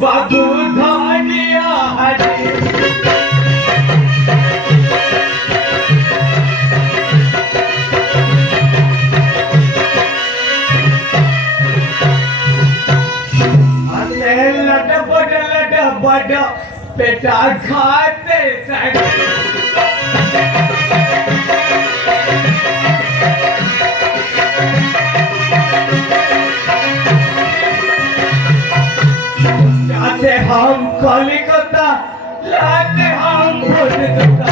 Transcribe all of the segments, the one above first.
बाबू धानिया हरी लट बड़ बेटा खाते जाते हम कलिकता लाते हम भोजपुरा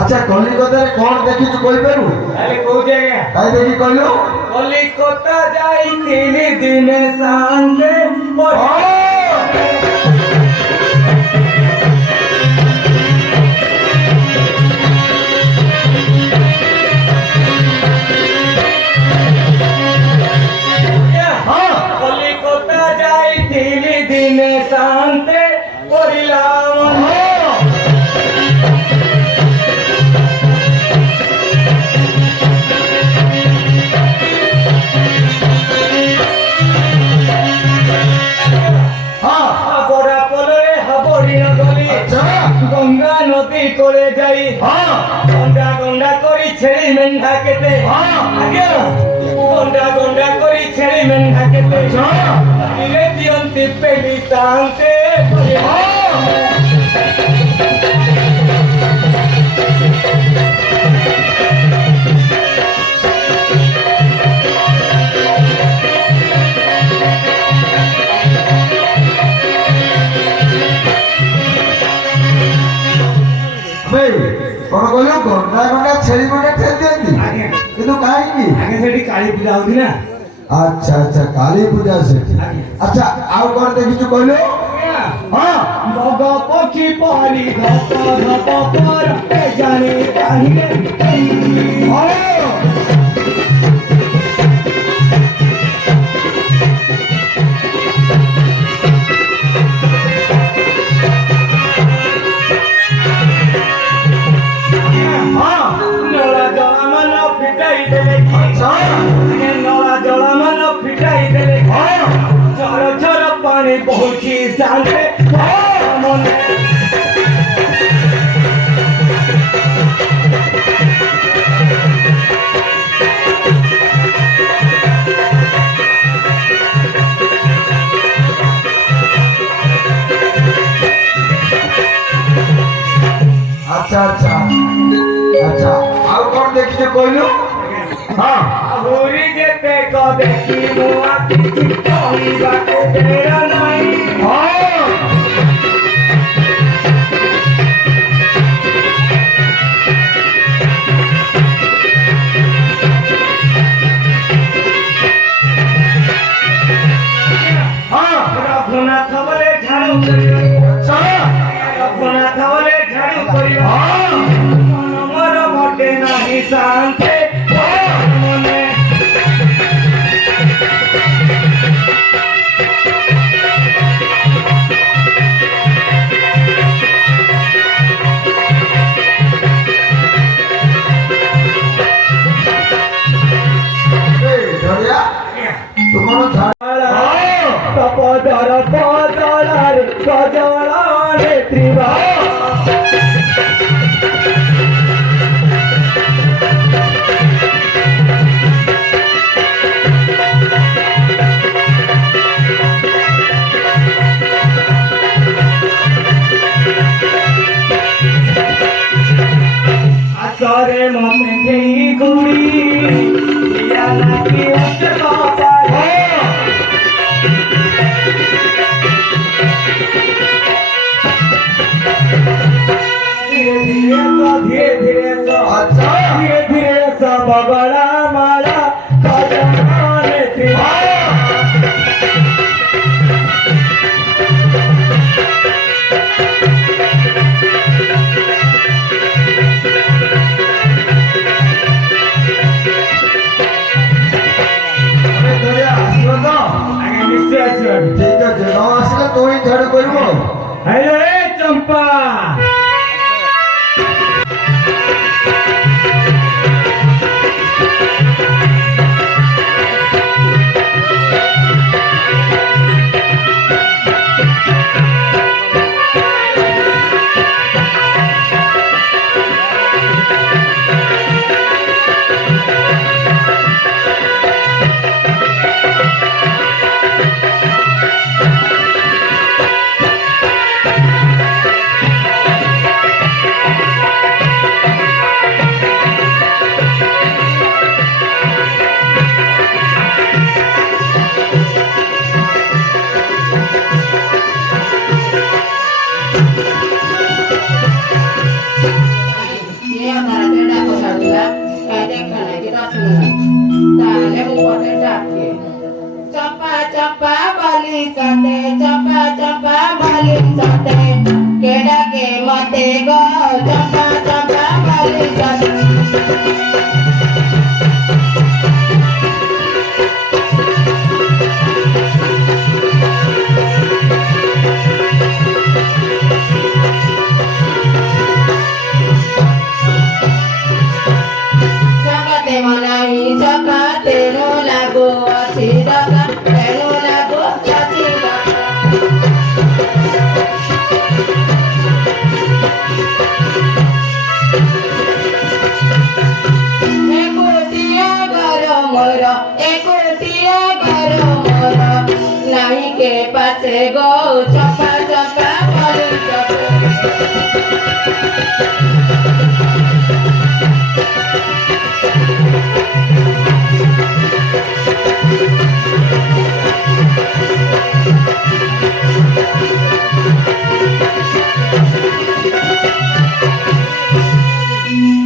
अच्छा कलिकता कौन देखी तू कोई पेरू अरे को जगह काई देखी कहलो कलिकता जाई 3 दिन सांगे कलिकता जाई 3 दिन सांगे करिलाम गंगा नदी करे जाई गंडा गंडा करी छेड़ी मेंढा केते आगे गंडा गंडा करी छेड़ी मेंढा केते इले दियंती पेली तांते कौन कहलो गंडा गंडा छेड़ी मंडा ठेल दियंती किंतु काहे आगे सेठी काली पूजा होती ना अच्छा अच्छा काली पूजा से अच्छा आउ कौन देखी तू कहलो हां बग पक्षी पहरी धप धप पर जाने काहिले पानी पहुंची सांगे मने আচ্ছা আচ্ছা ଆଉ କଣ ଦେଖିଛୁ କହିଲୁ ହଁ ଆହୁରି ଯେତେ ଦେଖି ମୁଁ ଆସିଛି କହିବାକୁ ବେଳ ନାହିଁ ହଁ ରଘୁନାଥ ବୋଲେ ଝାଡୁ କରିବା ରଘୁନାଥ ବୋଲେ ଝାଡୁ କରିବା ମୋର ମୋଟେ ନାହିଁ ଶାନ୍ତେ ମନେ ତପଦର ବଦଳରେ ଗଜଳରେ ତ୍ରିଭା ଆସରେ ମମେ ଦେଇ ଗୁଡ଼ି ଇয়া ଲାଗି ଅଟେ ବାପା धीरे धीरे सब बड़ा माला खजाने निश्चय ठीक আছে ন আসলে তুই ঝাড়ু করব हेलो चंपा चंपा चंपा बाली सते चंपा चंपा बाली सते केडा के मते गो चंपा चंपा बाली सते जगते मनाई जगते नो लागो अछि रगा तेनो लागो अछि एकोटिया घर मोर नाही के पासे गो चपा चपा बोली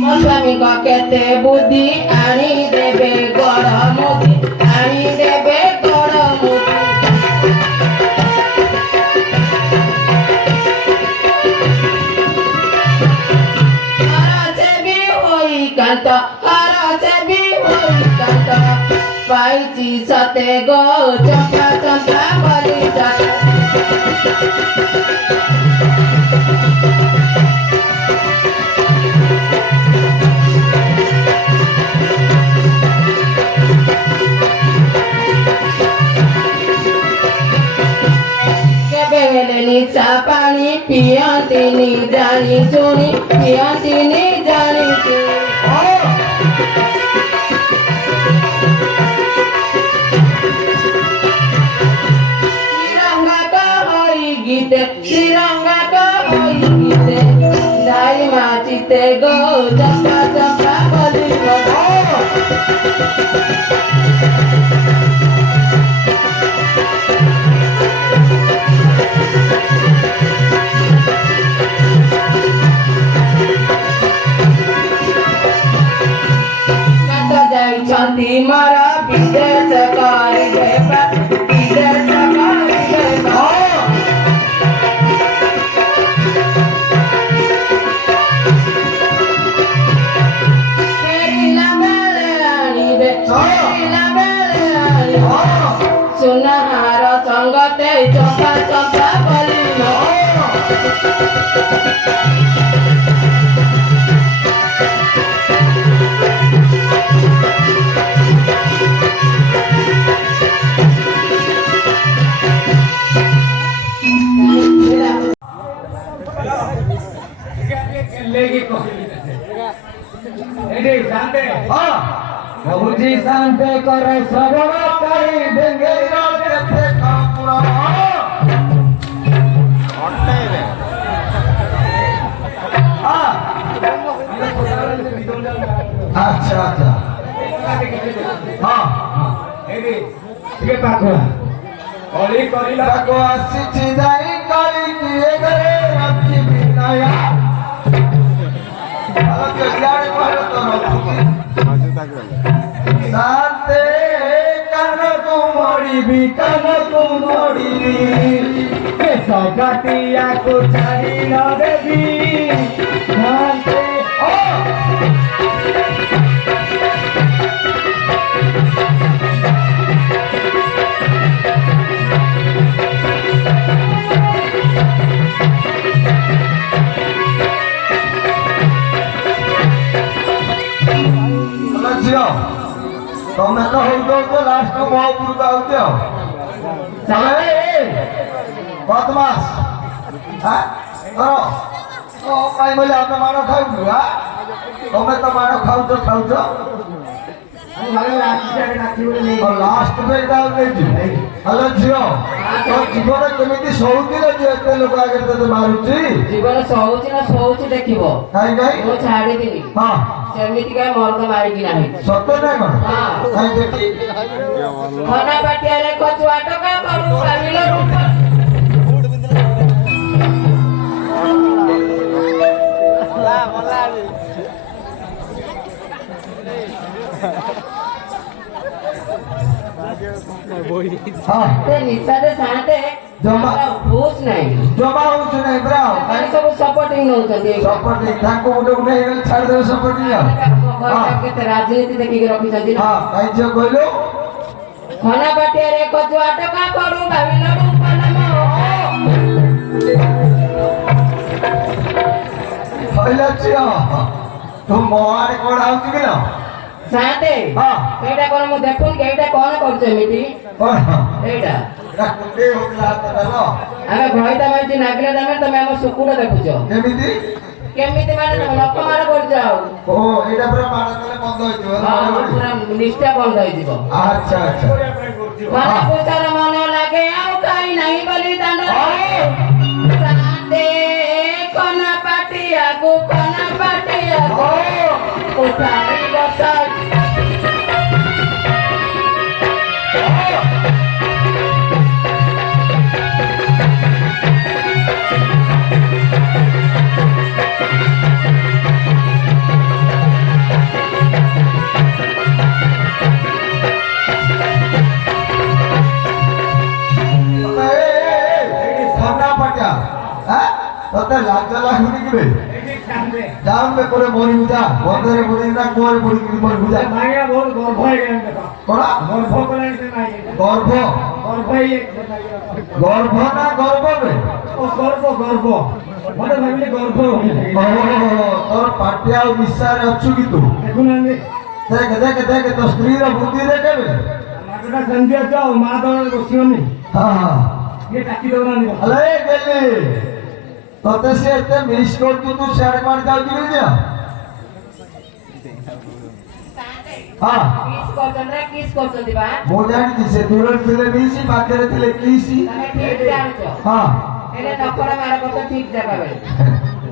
ମୋ ସ୍ୱାମୀଙ୍କ କେତେ ବୁଦ୍ଧି ଆଣି ଦେବେ ଗଡ଼ ମୁଦି ଆଣି ଦେବେ ଗଡ଼ ମୁଦି ହରଚେ ବି ହୋଇ କାନ୍ତ ହରଚେ ବି ହୋଇ କାନ୍ତ ପାଇଛି ସତେ ଗো ଚମ୍ପା ଚମ୍ପା ବୋଲି निशा पानी पियंतिनी जानी सुनी पियंतिनी जानी तिरंगा का होई गीते तिरंगा का होई गीते दाई माचिते मते गो चंपा चंपा बोली कत जाइछन्ति मोर विदेश करिले विदेश करिले फेरिला बेले आनिबे फेरिला बेले आनिबे सुनहार संगते चंपा चंपा बोलिलो लेगी कोई एडी शांते हां प्रभुजी शांते करे सब करी देंगे राते कापुरा अच्छा अच्छा हां एडी ये पाको ओली करिला ताको आसी जाई काली किए गरे रखी बिनाया अलग कल्याण वाला तो शांते कन कुमोड़ी भी कन कुमोड़ी के सगातिया को छाड़ी न देवी शांते ଝିଅ ତମେ ତ ହଉଛ ଲାଷ୍ଟ ମହାପୁର ଗାଉଛ ବଦମାସ ପାଇଁ ବୋଲେ ଆମେ ମାଡ଼ ଖାଉଛୁ ତମେ ତ ମାଡ଼ ଖାଉଛ ଲାଷ୍ଟ ବେଟା ନେଇଛୁ ହେଲେ ଝିଅ ତୋ ଜୀବନ କେମିତି ସହୁଥିଲେ ଯେ ଏତେ ଲୋକ ଆଗରେ ତତେ ମାରୁଛି जीवन सौची ना सौची देखिबो କାହିଁ କାହିଁ ମୁଁ ଛାଡ଼ି ଦେଲି ହଁ ସେମିତି କାଇଁ ମରଦ ମାରିକି ନାହିଁ ସତ ନା କଣ ହଁ କାହିଁ ଦେଖି ଖନା ପାଟିଆରେ କଚୁଆ ଟକା କରୁ କାମିଲ ରୂପ ହଁ ते निशा दे साथे जमा खुश नहीं ଜମା ହଉଛି ନାହିଁ ପୁରା କାଇଁ ସବୁ ସପୋର୍ଟିଂ ନଉଛନ୍ତି ସପୋର୍ଟିଂ ତାଙ୍କୁ ଗୋଟେ ଗୋଟେ ହେଇଗଲେ ଛାଡ଼ିଦେବେ ସପୋର୍ଟିଂ କେତେ ରାଜନୀତି ଦେଖିକି ରଖିଛନ୍ତି ନା ହଁ କାହିଁ ଝିଅ କହିଲୁ ଖନା ପାଟିଆରେ କଚୁଆ ଟକା କରୁ କାମିଲ ରୂପ ନାମ କହିଲା ଝିଅ ତୁ ମୋ ଆଡ଼େ କଣ ଆଉଛି କି ନା ସାଥେ ହଁ ସେଇଟା କଣ ମୁଁ ଦେଖୁନି କି ଏଇଟା କଣ କରୁଛ ଏମିତି କଣ ଏଇଟା ଏଟା କୁଣ୍ଡେଇ ହଉଥିଲା ହାତଟାର ଆମେ ଭୟଟା ମାରିଛି ନାଗିଲା ଦାମେ ତମେ ଆମ ଶୁକୁଟା ଦେଖୁଛ କେମିତି କେମିତି ମାନେ ତମେ ଲକ୍ଷ ମାର କରୁଛ ଆଉ ଓ ଏଇଟା ପୁରା ମାଡ଼ କଲେ ବନ୍ଦ ହେଇଯିବ ହଁ ପୁରା ନିଷ୍ଠା ବନ୍ଦ ହେଇଯିବ ଆଚ୍ଛା ଆଚ୍ଛା ମନ ପୁଷାର ମନ ଲାଗେ ଆଉ କାହିଁ ନାହିଁ ବୋଲି ଦାଣ୍ଡ ସାଥେ କନା ପାଟିଆକୁ ଉଠାଇ ବସ ତତେ ଲାଜ ଲାଗୁନି କିବେ ଯାଉନ ପରେ ମରିବୁ ଯା ବନ୍ଧରେ ମରିବୁ ନା କୁଅରେ ମରିକି ମରିବୁ ଯା କଣ ଗର୍ଭ ଗର୍ଭ ନା ଗର୍ଭ ବେ ତୋର ପାଟି ଆଉ ନିଶାରେ ଅଛୁ କି ତୁ ଦେଖେ ଦେଖେ ଦେଖେ ତୋ ସ୍ତ୍ରୀର ବୁଦ୍ଧି ଦେଖେ ବେ ହଁ ହଁ ହେଲେ ଗେଲି ତତେ ସେ ଏତେ ମିସ୍ କରୁଛୁ ତୁ ସିଆଡ଼େ କୁଆଡ଼େ ଯାଉଛୁ କି ଝିଅ ହଁ କିସ୍ କରୁଛନ୍ତି ବା ମୁଁ ଜାଣିଛି ସେ ଦୂରରେ ଥିଲେ ମିସି ପାଖରେ ଥିଲେ କିସି ତମେ ଠିକ ଜାଣୁଛ ହଁ ହେଲେ ନକର ମାର କଥା ଠିକ ଜାଗା ବେଳେ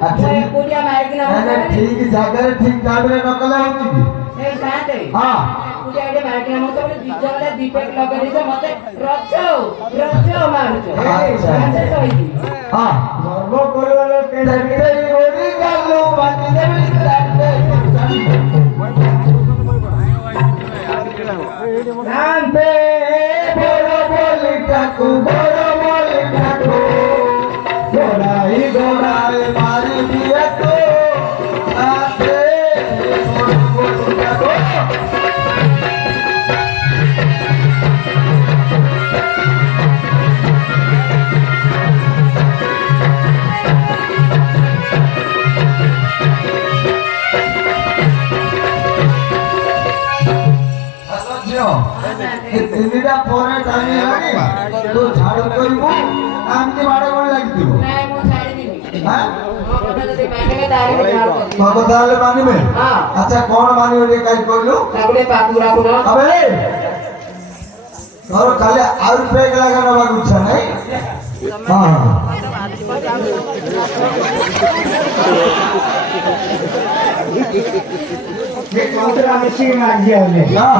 ମୁଁ ଏକୁଟିଆ ମାଇକିନା ଠିକ ଜାଗାରେ ଠିକ ଟାଇମରେ ନ କଲେ ହଉଛି କି ଏଇ ସାଥେ ହଁ ଏକୁଟିଆ ଏଠି ମାଇକିନା ମତେ ଗୋଟେ ଦିଜଣରେ ଦୀପକ ଲଗେଇ ଦେଇଛ ମତେ ରଜ ମାରୁଛ ଆଚ୍ଛା। ସାଥେ ଶୋଇଛି ହଁ ଗର୍ବ କରିବାର ତେବେ ଓଡ଼ି ଗାଲୁ ବାନ୍ଧି ଦେବି ନାନ୍ତେ ବଡ଼ ବୋଲି ତାକୁ ବଡ଼ ବୋଲି ତାକୁ ଗୋଡ଼ାଇ ମାରି ଦିଏ ତୁ ନାଚେ ବଡ଼ ବୋଲି ତାକୁ ତିନିଟା ପରେ ଟାଇମ୍ ହେଲାଣି ତୁ ଝାଡୁ କରିବୁ ଏମିତି ମାଡ଼ ଗୋଳି ଲାଗିଥିବ ନାଇଁ ମୁଁ ଛାଡ଼ିଦିବି ହାଁ ମୋ କଥା ଯଦି ମାନିବେ ତାହେଲେ ମୁଁ ଝାଡୁ କରିବି ତୋ କଥା ହେଲେ ମାନିବେ ହଁ ଆଚ୍ଛା କଣ ମାନିବେ ଟିକେ କାହିଁ କହିଲୁ ତାକୁ ଟିକେ ପାଖକୁ ରାଖୁନ ଆବେ ତୋର ଖାଲି ଆଉ ପେକ୍ ଲାଗା ନେବାକୁ ଇଚ୍ଛା ନାହିଁ ହଁ କଉଁଥିରେ ମିଶିକି ମାଗି ଆଉଲେ ହଁ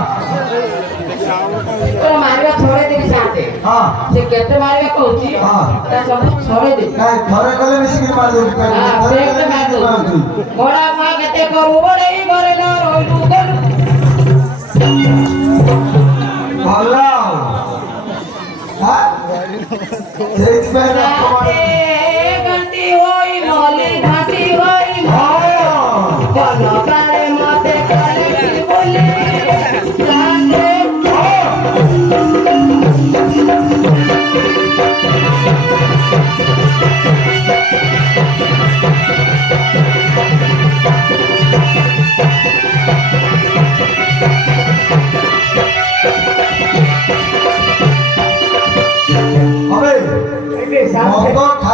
ତୋର ମାରିବା ଛଡେଇ ଦେବି ସାଥେ ହଁ ସେ କେତେ ମାରିବା କହୁଛି ହଁ। ତା ସବୁ ଛଡେଇ ଦେବି କାଇଁ ଥରେ କଲେ ମିଶିକି ମାରି ଦେଉଛି ଥରେ କଲେ ମିଶିକି ମାରୁଛି ବଡା ମା କେତେ କରୁ ବଡେଇ ଘରେ ନ ରହିଲୁ ଗଲୁ ଭଲ ଆଉ ହାଁ ସେଇଥିପାଇଁ ରକ୍ତ ରାତେ ଘାଟି ହୋଇ ମଲି ଘାଟି ହୋଇ ଭଲ ପାରେ ମତେ କଲେ ବୋଲି ରାତେ હવે એટલે સાથે મોટો